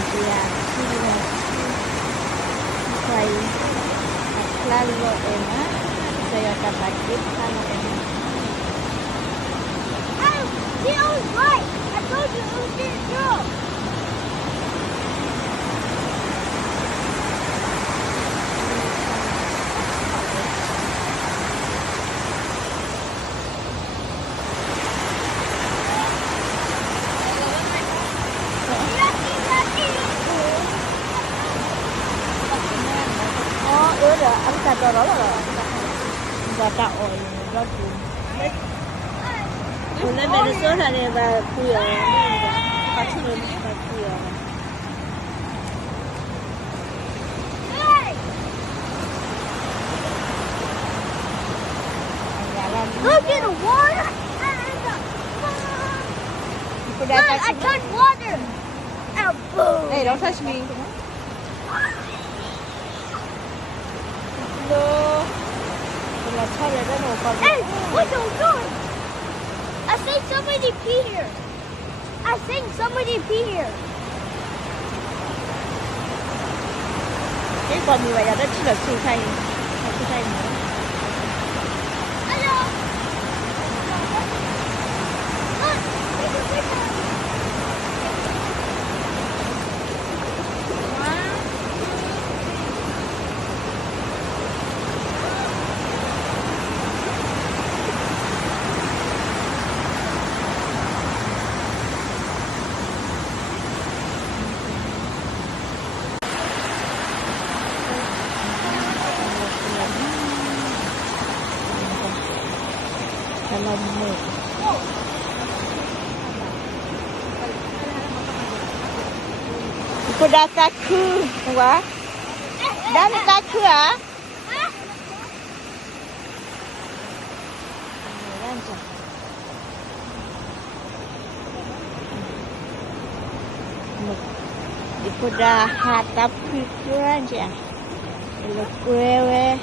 dia sudah quay lalu enak saya katakan kalau enak. He was right. I told you it was this girl. Anh ta cho đó là và tạo ổi ra cùng 오늘 메르소산에 봤고요. 같이 봤고요. Look at the water. Look, I touched water. Oh, boom. Hey, don't touch me. No. Hey, what are you doing? I think somebody pee here. I think somebody pee here. Cái con như vậy là nó chỉ là siêu thay nữa. Hello. Look, take a picture. Dalam ni. Ikut dah kaku, wah. Dah kaku ah. Ikut dah hatap pikiran je. Elok kue.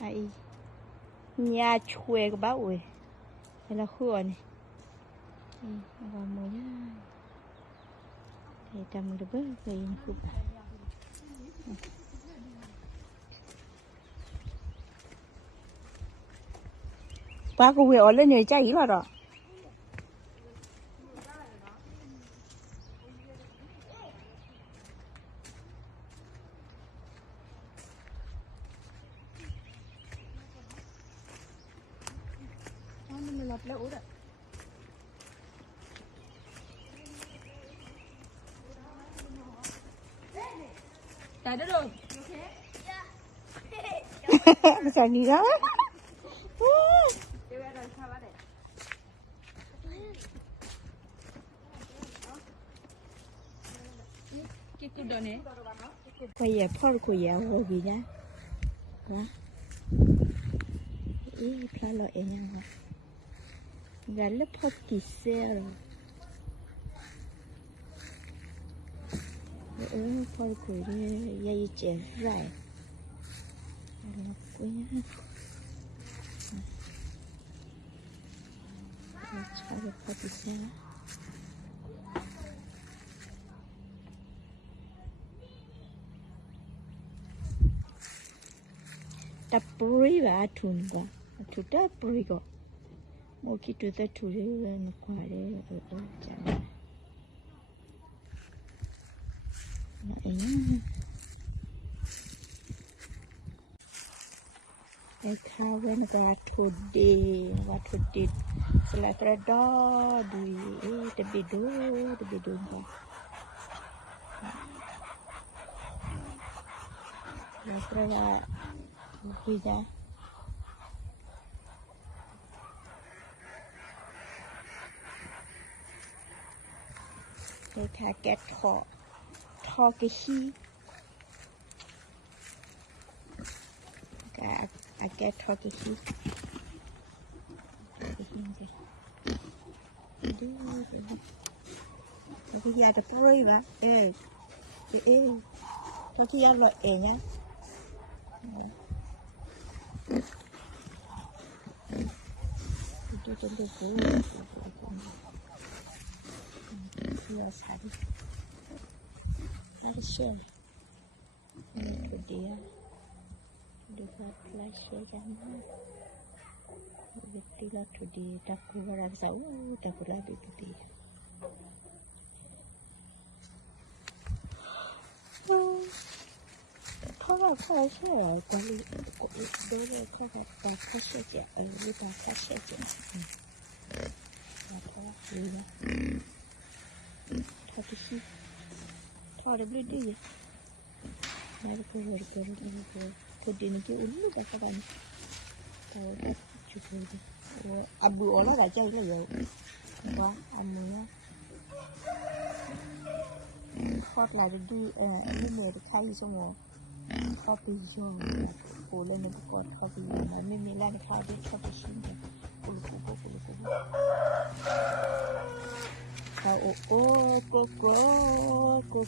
Chạy nhà chuối của bác ơi, đây là khua này, vào mùa nhá, để trồng được bớt về khúc. Bác cũng hiểu lên người chạy là rồi. Tại đó rồi. Sao gì đó? Bây giờ phơi của dạo rồi gì đó. Đó. Ý phơi lại nhau hả? Gắn lớp phơi kỳ xe rồi. Phơi của dây chèn dài. Lọc của nhá. Cho lớp phơi kỳ xe đó. Ta puri ba thun ga thu ta puri go mo ki tu ta thu re na kwa re cha na e kha wen ga thu de sela tra do di te bidu ga la tra Vida. They can get talk he. Okay, I get talk he. Cái gì đó rồi mà, thôi khi ăn lợi nhá. Tôi chân tôi cố chưa xài đi lại share today được lại share cho nó việc đi là today ta cứ vào làm xấu ta cứ làm việc today thôi là phải share quản lý cũng đối với các bạn ta phải share chị ở với ta phải share chị thôi là thôi thì thôi được đi đi Này rồi thôi đi nó kêu uống nước các bạn thôi chụp rồi ăn bữa nó đã chơi là rồi có ăn nữa hot lại đi em mới được khai xong rồi coffee rồi cô lên nó có coffee mà mình lại khai đi cho cái xin đấy cô ô cô